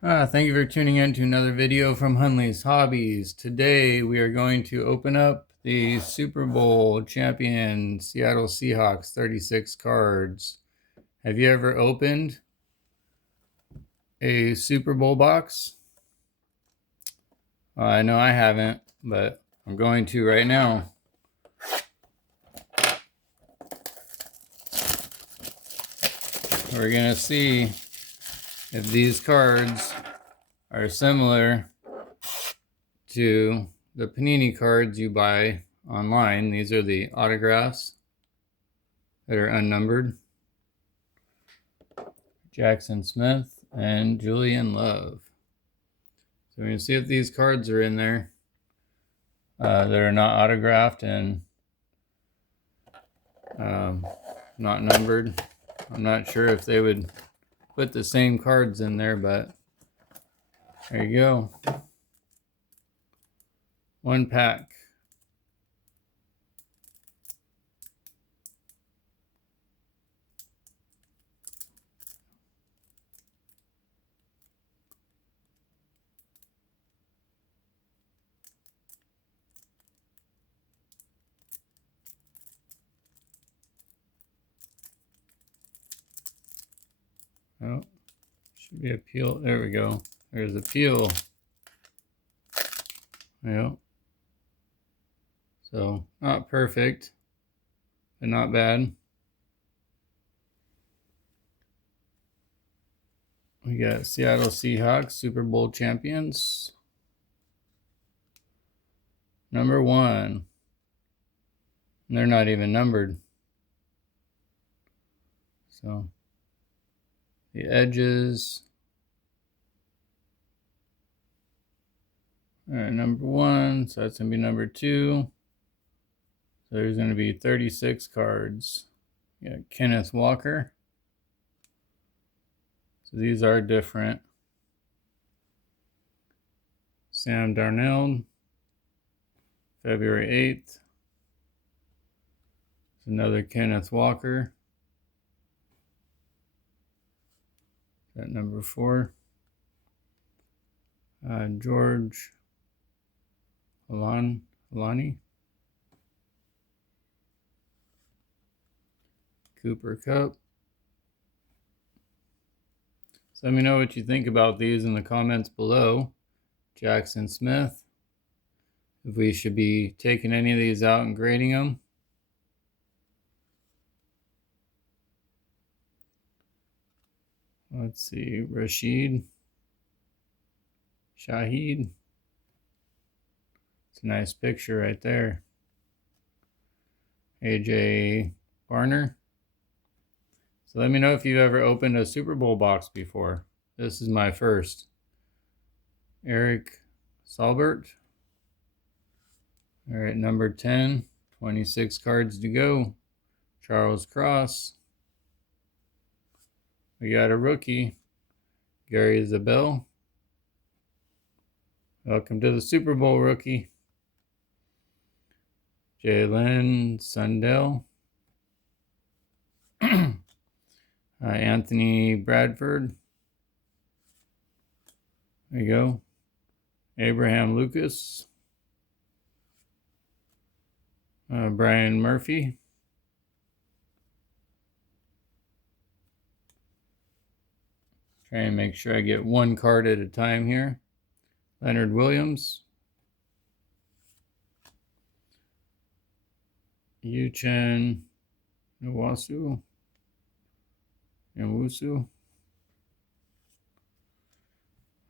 Thank you for tuning in to another video from Hunley's Hobbies. Today we are going to open up the Super Bowl champion Seattle Seahawks 36 cards. Have you ever opened a Super Bowl box? I know I haven't, but I'm going to right now. We're going to see if these cards are similar to the Panini cards you buy online. These are the autographs that are unnumbered. Jackson Smith and Julian Love. So we're going to see if these cards are in there that are not autographed and not numbered. I'm not sure if they would put the same cards in there, but there you go. One pack. Oh, should be a peel. There we go. There's a peel. Yeah. So not perfect, but not bad. We got Seattle Seahawks Super Bowl champions. Number 1. And they're not even numbered. So the edges. All right, number 1. So that's going to be number 2. So there's going to be 36 cards. You got Kenneth Walker. So these are different. Sam Darnold, February 8th. It's another Kenneth Walker. That number 4. George Alani. Cooper Kupp. So let me know what you think about these in the comments below. Jackson Smith. If we should be taking any of these out and grading them. Let's see, Shaheed. It's a nice picture right there. AJ Barner. So let me know if you've ever opened a Super Bowl box before. This is my first. Eric Salbert. All right, number 10. 26 cards to go. Charles Cross. We got a rookie. Gary Zabel. Welcome to the Super Bowl, rookie. Jalen Sundell. Anthony Bradford. There you go. Abraham Lucas. Brian Murphy. Try and make sure I get one card at a time here. Leonard Williams. Uchenna Nwosu. All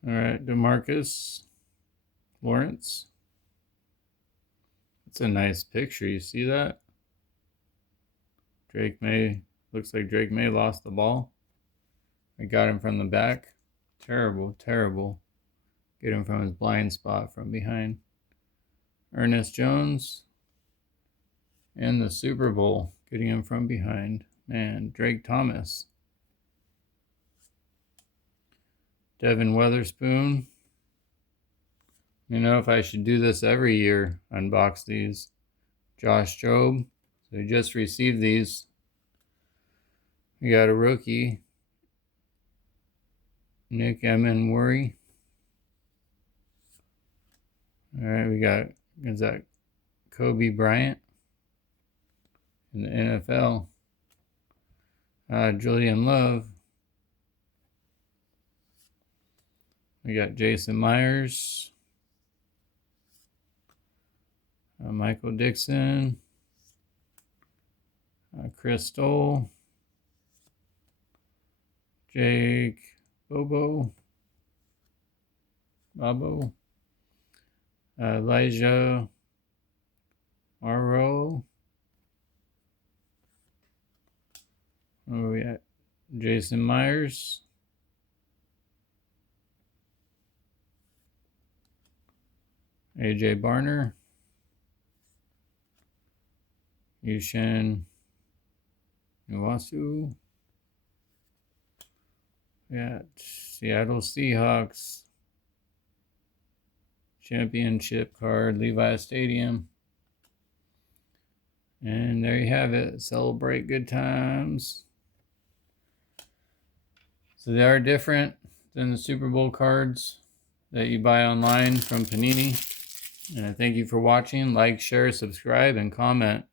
right, DeMarcus Lawrence. That's a nice picture. You see that? Drake May. Looks like Drake May lost the ball. I got him from the back. Terrible, terrible. Get him from his blind spot from behind. Ernest Jones. And the Super Bowl. Getting him from behind. Man, Drake Thomas. Devin Weatherspoon. You know, if I should do this every year, unbox these. Josh Jobe. So he just received these. We got a rookie. Nick Emenworry. All right, we got, is that Kobe Bryant in the NFL? Julian Love. We got Jason Myers. Michael Dixon. Chris Stoll. Jake Bobo. Elijah Arrow. Where are we at? Jason Myers. AJ Barner. Yushin Iwasu. We got Seattle Seahawks championship card, Levi Stadium. And there you have it. Celebrate good times. So they are different than the Super Bowl cards that you buy online from Panini. And I thank you for watching. Like, share, subscribe, and comment.